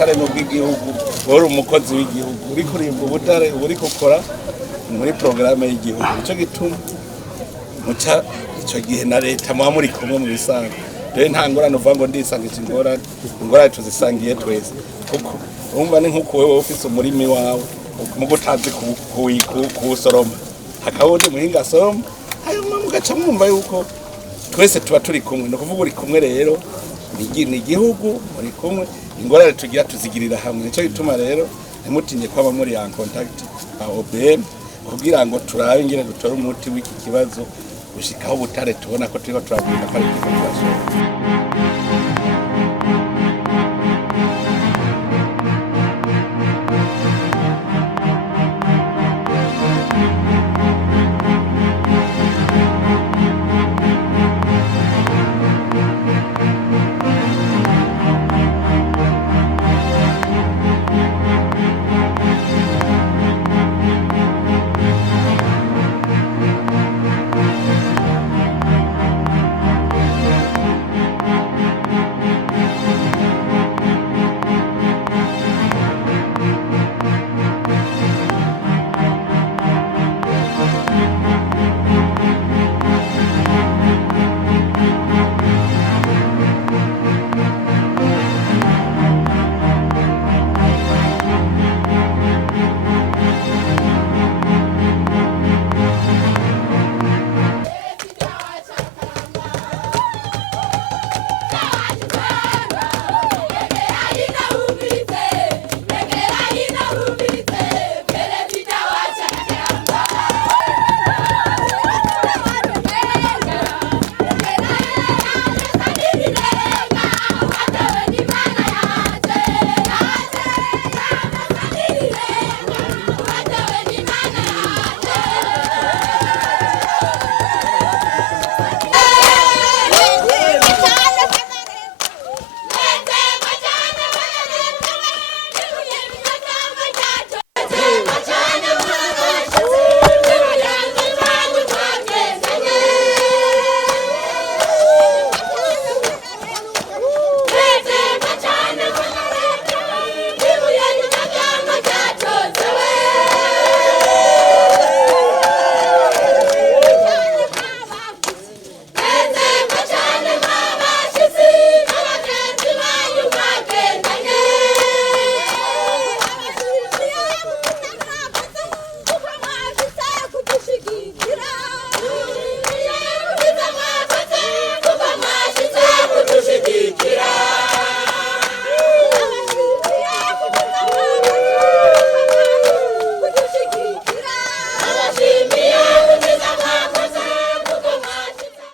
ubutare n'ubw'igihugu uri umukozi w'igihugu uri kurimba ubutare uri gukora muri porogaramu y'igihugu nicyo gituma muca icyo gihe na leta muba muri kumwe mu bisanzwe rero nta ngorane uvuga ngo ndisangije ingorane tuzisangiye twese kuko urumva ni nk'uko wowe ufise umurimi wawe mugo utazi kuwusoroma hakaba undi muhinga asoroma hanyuma mugaca mwumva yuko twese tuba turi kumwe ni ukuvuga uri kumwe rero ni igihugu muri kumwe ingorane tugira tuzigirira hamwe nicyo gituma rero ntimutinye kwaba muri en contact na OBM kugira ngo turabe ingene dutore umuti w'iki kibazo gushikaho ubutare tubona ko turiko turabwira ko ari ikibazo.